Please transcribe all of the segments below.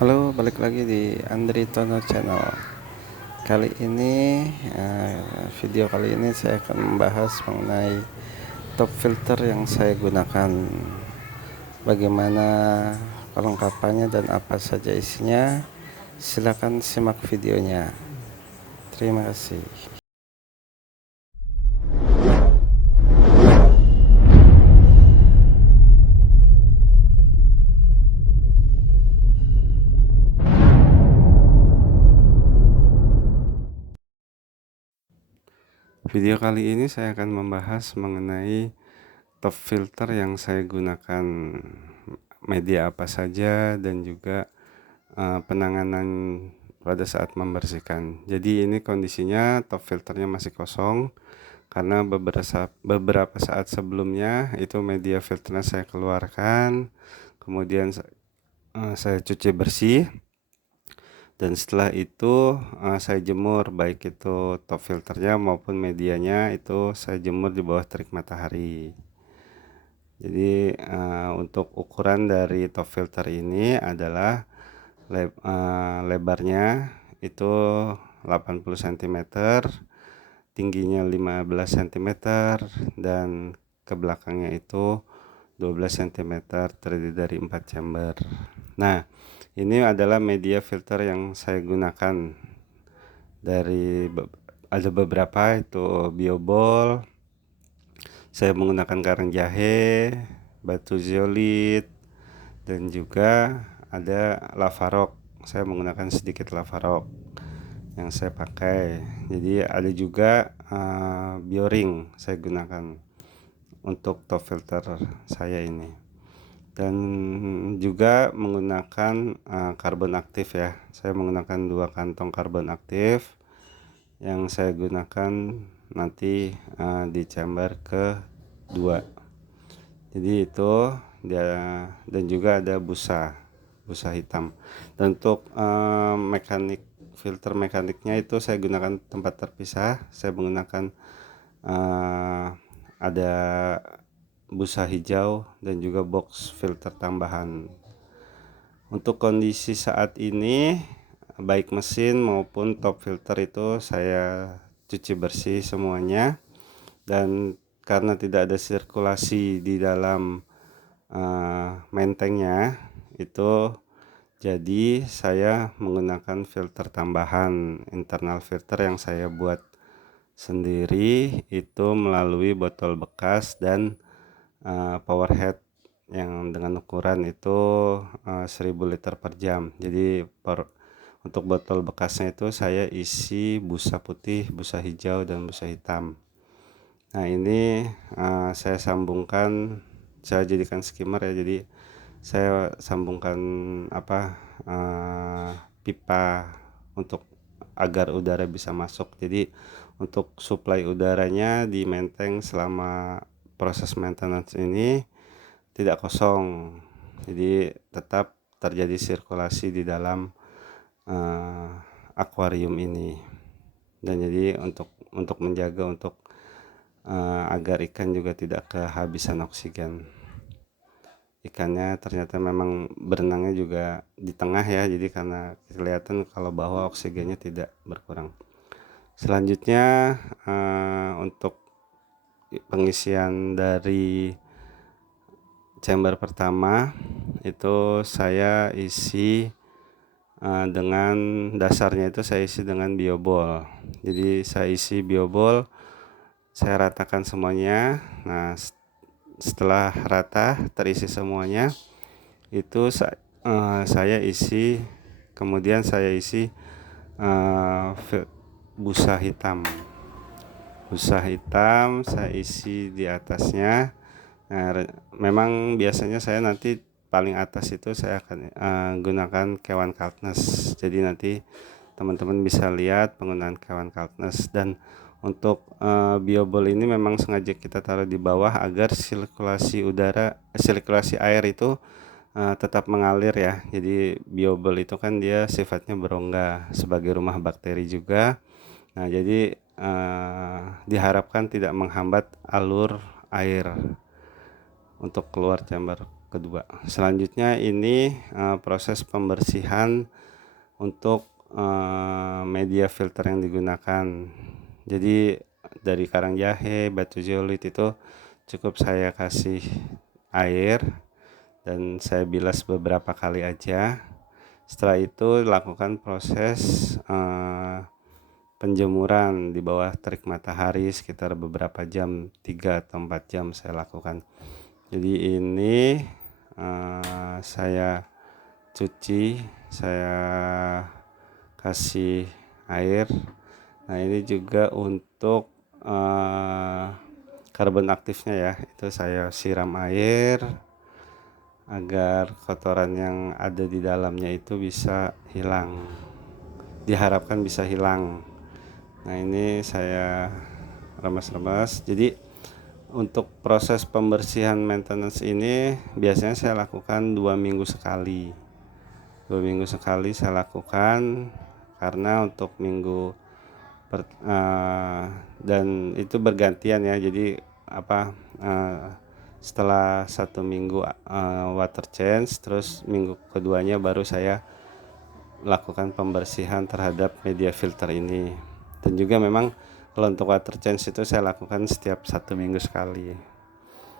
Halo, balik lagi di Andri Tono Channel. Kali ini, video kali ini saya akan membahas mengenai top filter yang saya gunakan. Bagaimana perlengkapannya dan apa saja isinya? Silakan simak videonya. Terima kasih. Video kali ini saya akan membahas mengenai top filter yang saya gunakan, media apa saja, dan juga penanganan pada saat membersihkan. Jadi ini kondisinya top filternya masih kosong karena beberapa saat sebelumnya itu media filternya saya keluarkan, kemudian saya cuci bersih, dan setelah itu saya jemur, baik itu top filternya maupun medianya itu saya jemur di bawah terik matahari. Jadi untuk ukuran dari top filter ini adalah lebarnya itu 80 cm, tingginya 15 cm, dan ke belakangnya itu 12 cm, terdiri dari 4 chamber. Nah, ini adalah media filter yang saya gunakan. Ada beberapa, itu biobol, saya menggunakan karang jahe, batu zeolit, dan juga ada lavarok. Saya menggunakan sedikit lavarok yang saya pakai. Jadi ada juga bioring saya gunakan untuk top filter saya ini, dan juga menggunakan karbon aktif ya. Saya menggunakan 2 kantong karbon aktif yang saya gunakan nanti di chamber kedua. Jadi itu dia, dan juga ada busa hitam. Dan untuk filter mekaniknya itu saya gunakan tempat terpisah. Saya menggunakan ada busa hijau dan juga box filter tambahan. Untuk kondisi saat ini, baik mesin maupun top filter itu saya cuci bersih semuanya, dan karena tidak ada sirkulasi di dalam mentengnya itu, jadi saya menggunakan filter tambahan, internal filter yang saya buat sendiri itu melalui botol bekas dan power head yang dengan ukuran itu 1000 liter per jam. Jadi untuk botol bekasnya itu saya isi busa putih, busa hijau, dan busa hitam. Nah, ini saya sambungkan, saya jadikan skimmer ya. Jadi saya sambungkan pipa untuk agar udara bisa masuk. Jadi untuk suplai udaranya di menteng selama proses maintenance ini tidak kosong. Jadi tetap terjadi sirkulasi di dalam akuarium ini. Dan jadi untuk menjaga agar ikan juga tidak kehabisan oksigen. Ikannya ternyata memang berenangnya juga di tengah ya, jadi karena kelihatan kalau bahwa oksigennya tidak berkurang. Selanjutnya untuk pengisian dari chamber pertama itu saya isi dengan dasarnya itu saya isi dengan biobol. Jadi saya isi biobol, saya ratakan semuanya. Nah, setelah rata terisi semuanya itu saya isi, kemudian saya isi busa hitam saya isi di atasnya. Nah, memang biasanya saya nanti paling atas itu saya akan gunakan K1 Kaltnesh. Jadi nanti teman-teman bisa lihat penggunaan K1 Kaltnesh. Dan untuk biobol ini memang sengaja kita taruh di bawah agar sirkulasi air itu tetap mengalir ya. Jadi biobol itu kan dia sifatnya berongga sebagai rumah bakteri juga. Nah, jadi diharapkan tidak menghambat alur air untuk keluar chamber kedua. Selanjutnya ini proses pembersihan untuk media filter yang digunakan. Jadi dari karang jahe, batu zeolit itu cukup saya kasih air dan saya bilas beberapa kali aja. Setelah itu lakukan proses penjemuran di bawah terik matahari sekitar beberapa jam, 3 atau 4 jam saya lakukan. Jadi ini saya cuci, saya kasih air. Nah ini juga untuk karbon aktifnya ya, itu saya siram air agar kotoran yang ada di dalamnya itu bisa hilang, diharapkan bisa hilang. Nah ini saya remas-remas. Jadi untuk proses pembersihan maintenance ini biasanya saya lakukan 2 minggu sekali. 2 minggu sekali saya lakukan, karena untuk minggu dan itu bergantian ya. Jadi setelah 1 minggu water change, terus minggu keduanya baru saya lakukan pembersihan terhadap media filter ini. Dan juga memang kalau untuk water change itu saya lakukan setiap 1 minggu sekali.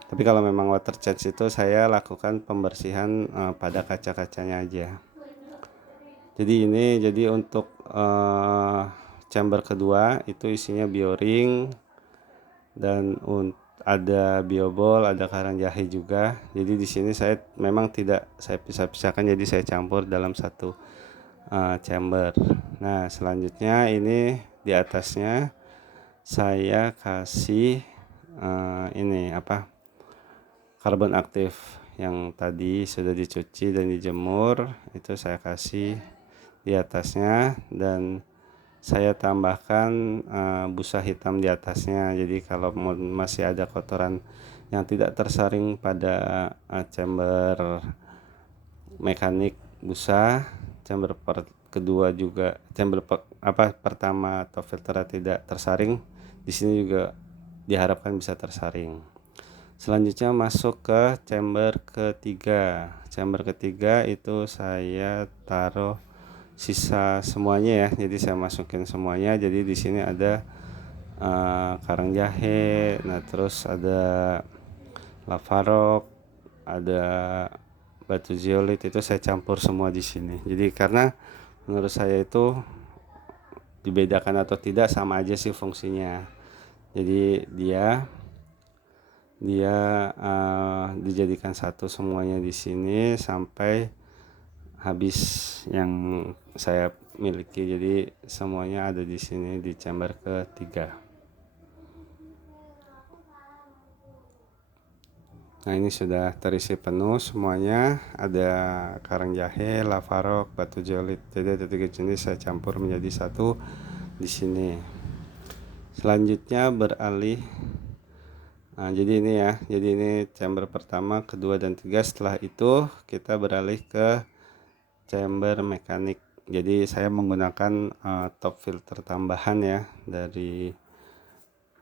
Tapi kalau memang water change itu saya lakukan pembersihan pada kaca-kacanya aja. Jadi untuk chamber kedua itu isinya bioring dan ada biobol, ada karang jahe juga. Jadi di sini saya memang tidak saya pisah-pisahkan, jadi saya campur dalam satu chamber. Nah selanjutnya ini di atasnya saya kasih karbon aktif yang tadi sudah dicuci dan dijemur, itu saya kasih di atasnya, dan saya tambahkan busa hitam di atasnya. Jadi kalau masih ada kotoran yang tidak tersaring pada chamber mekanik busa, chamber kedua juga, chamber pertama atau filter tidak tersaring, di sini juga diharapkan bisa tersaring. Selanjutnya masuk ke chamber ketiga. Chamber ketiga itu saya taruh sisa semuanya ya. Jadi saya masukin semuanya. Jadi di sini ada karang jahe, nah terus ada lavarok, ada batu zeolit, itu saya campur semua di sini. Jadi karena menurut saya itu dibedakan atau tidak sama aja sih fungsinya. Jadi dia dijadikan satu semuanya di sini sampai habis yang saya miliki. Jadi semuanya ada di sini di chamber ketiga. Nah ini sudah terisi penuh semuanya, ada karang jahe, lavarok, batu zeolit. Jadi ada 3 jenis saya campur menjadi satu di sini. Selanjutnya beralih. Nah, jadi ini chamber pertama, kedua, dan tiga. Setelah itu kita beralih ke chamber mekanik. Jadi saya menggunakan top filter tambahan ya dari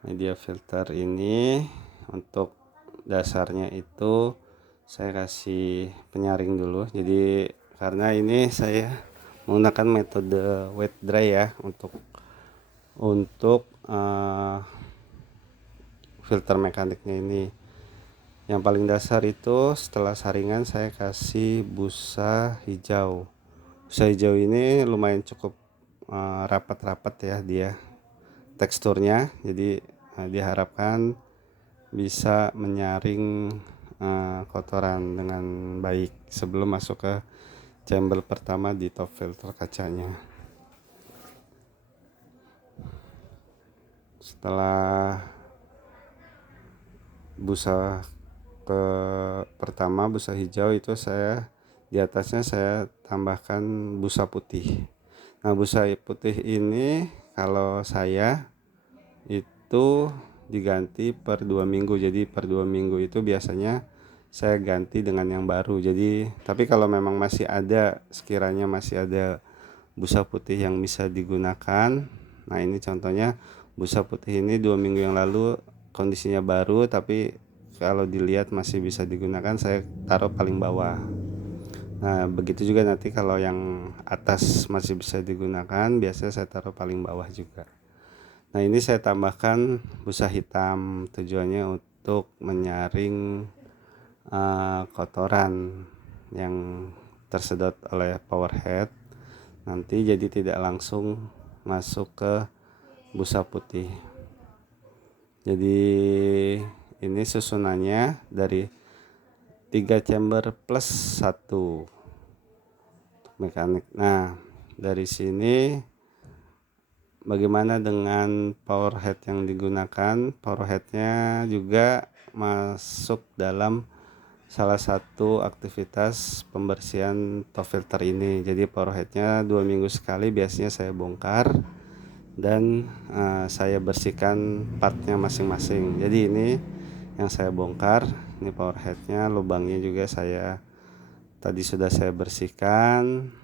media filter ini. Untuk dasarnya itu saya kasih penyaring dulu. Jadi karena ini saya menggunakan metode wet dry ya untuk filter mekaniknya ini. Yang paling dasar itu setelah saringan saya kasih busa hijau. Busa hijau ini lumayan cukup rapat-rapat ya dia teksturnya. Jadi diharapkan bisa menyaring kotoran dengan baik sebelum masuk ke chamber pertama di top filter kacanya. Setelah busa pertama, busa hijau, itu saya di atasnya saya tambahkan busa putih. Nah busa putih ini kalau saya itu diganti per 2 minggu. Jadi per 2 minggu itu biasanya saya ganti dengan yang baru. Jadi tapi kalau memang sekiranya masih ada busa putih yang bisa digunakan, nah ini contohnya busa putih ini 2 minggu yang lalu kondisinya baru, tapi kalau dilihat masih bisa digunakan, saya taruh paling bawah. Nah, begitu juga nanti kalau yang atas masih bisa digunakan, biasanya saya taruh paling bawah juga. Nah, ini saya tambahkan busa hitam, tujuannya untuk menyaring kotoran yang tersedot oleh power head, nanti jadi tidak langsung masuk ke busa putih. Jadi ini susunannya dari 3 chamber plus 1 mekanik. Nah, dari sini bagaimana dengan power head yang digunakan? Power headnya juga masuk dalam salah satu aktivitas pembersihan top filter ini. Jadi power headnya 2 minggu sekali biasanya saya bongkar dan saya bersihkan partnya masing-masing. Jadi ini yang saya bongkar, ini power headnya, lubangnya juga tadi sudah saya bersihkan.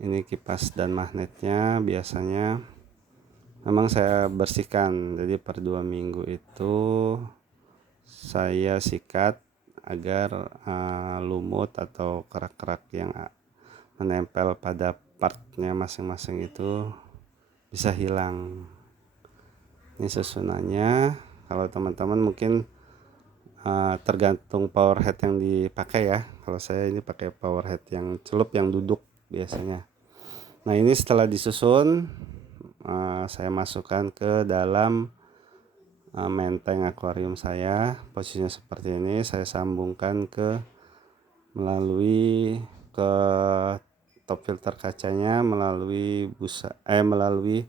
Ini kipas dan magnetnya biasanya memang saya bersihkan. Jadi per 2 minggu itu saya sikat agar lumut atau kerak-kerak yang menempel pada partnya masing-masing itu bisa hilang. Ini susunannya. Kalau teman-teman mungkin tergantung power head yang dipakai ya. Kalau saya ini pakai power head yang celup yang duduk biasanya. Nah, ini setelah disusun, saya masukkan ke dalam menteng akuarium saya. Posisinya seperti ini, saya sambungkan melalui ke top filter kacanya melalui melalui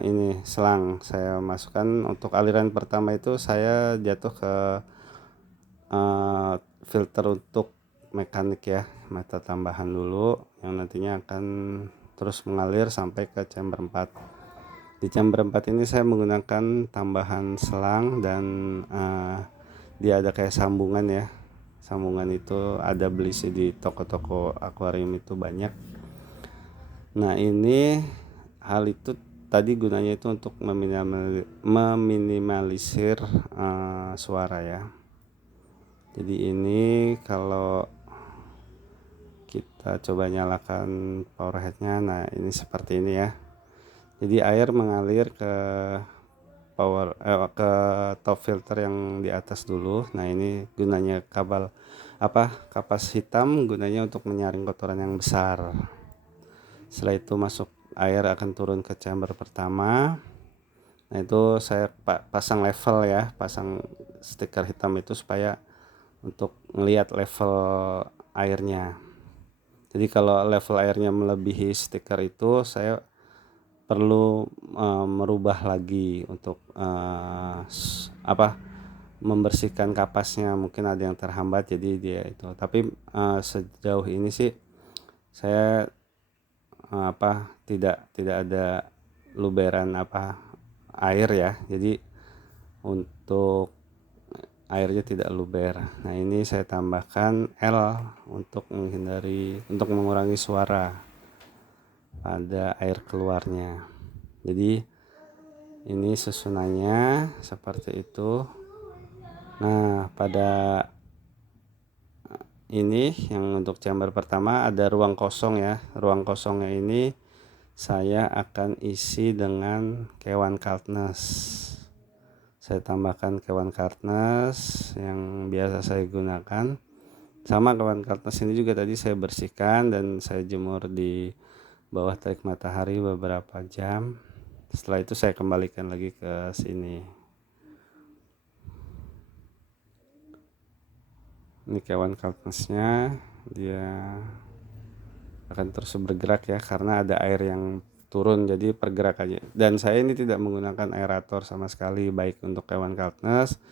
ini selang. Saya masukkan untuk aliran pertama itu saya jatuh ke filter untuk mekanik ya, mata tambahan dulu yang nantinya akan terus mengalir sampai ke chamber 4. Di chamber 4 ini saya menggunakan tambahan selang dan dia ada kayak sambungan ya. Sambungan itu ada beli di toko-toko akuarium itu banyak. Nah, ini hal itu tadi gunanya itu untuk meminimalisir suara ya. Jadi ini kalau kita coba nyalakan power headnya, nah ini seperti ini ya. Jadi air mengalir ke ke top filter yang di atas dulu. Nah, ini gunanya kapas hitam gunanya untuk menyaring kotoran yang besar. Setelah itu air akan turun ke chamber pertama. Nah, itu saya pasang level ya, pasang stiker hitam itu supaya untuk melihat level airnya. Jadi kalau level airnya melebihi stiker itu, saya perlu merubah lagi untuk membersihkan kapasnya. Mungkin ada yang terhambat, jadi dia itu. Tapi sejauh ini sih saya tidak ada luberan air ya. Jadi untuk airnya tidak luber. Nah, ini saya tambahkan L untuk mengurangi suara pada air keluarnya. Jadi ini susunannya seperti itu. Nah, pada ini yang untuk chamber pertama ada ruang kosong ya. Ruang kosongnya ini saya akan isi dengan kewan Kartens. Saya tambahkan kewan Kartens yang biasa saya gunakan. Sama kewan Kartens ini juga tadi saya bersihkan dan saya jemur di bawah terik matahari beberapa jam. Setelah itu saya kembalikan lagi ke sini. Ini kewan Kartensnya, dia akan terus bergerak ya karena ada air yang turun, jadi pergerakannya. Dan saya ini tidak menggunakan aerator sama sekali, baik untuk kewan Kartens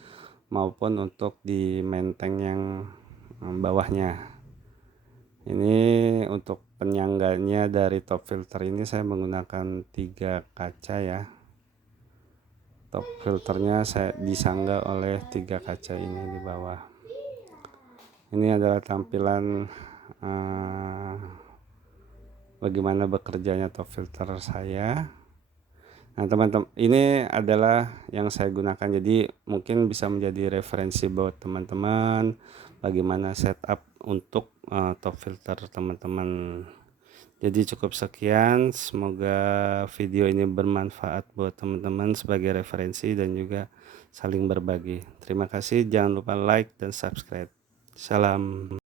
maupun untuk di menteng yang bawahnya. Ini untuk penyangganya dari top filter ini saya menggunakan 3 kaca ya. Top filternya saya disangga oleh 3 kaca ini di bawah. Ini adalah tampilan bagaimana bekerjanya top filter saya. Nah, teman-teman, ini adalah yang saya gunakan, jadi mungkin bisa menjadi referensi buat teman-teman bagaimana setup untuk top filter teman-teman. Jadi cukup sekian, semoga video ini bermanfaat buat teman-teman sebagai referensi dan juga saling berbagi. Terima kasih, jangan lupa like dan subscribe. Salam.